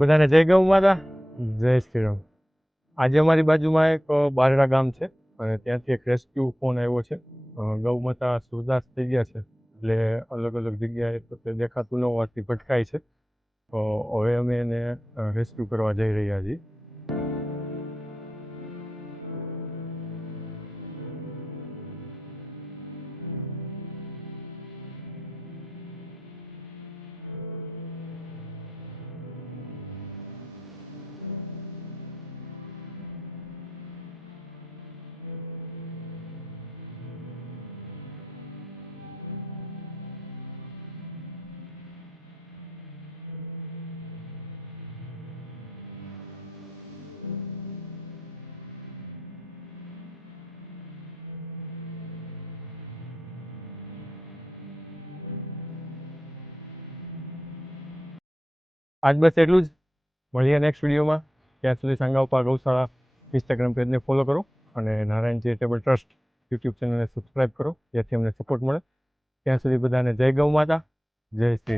બધાને જય ગૌ માતા, જય શ્રી રામ। આજે અમારી બાજુમાં એક બારડા ગામ છે અને ત્યાંથી એક રેસ્ક્યુ ફોન આવ્યો છે। ગૌ માતા સુરદાસ થઈ ગયા છે એટલે અલગ અલગ જગ્યાએ તો તે દેખાતું ન હોવાથી ભટકાય છે, તો હવે અમે એને રેસ્ક્યુ કરવા જઈ રહ્યા છીએ। આજ બસ એટલું જ, મળીએ નેક્સ્ટ વિડીયોમાં। ત્યાં સુધી સાંગાવપા ગૌશાળા ઇન્સ્ટાગ્રામ પેજને ફોલો કરો અને નારાયણ ચેરિટેબલ ટ્રસ્ટ યુટ્યુબ ચેનલને સબસ્ક્રાઈબ કરો, જેથી અમને સપોર્ટ મળે। ત્યાં સુધી બધાને જય ગૌ માતા, જય શ્રી રામ।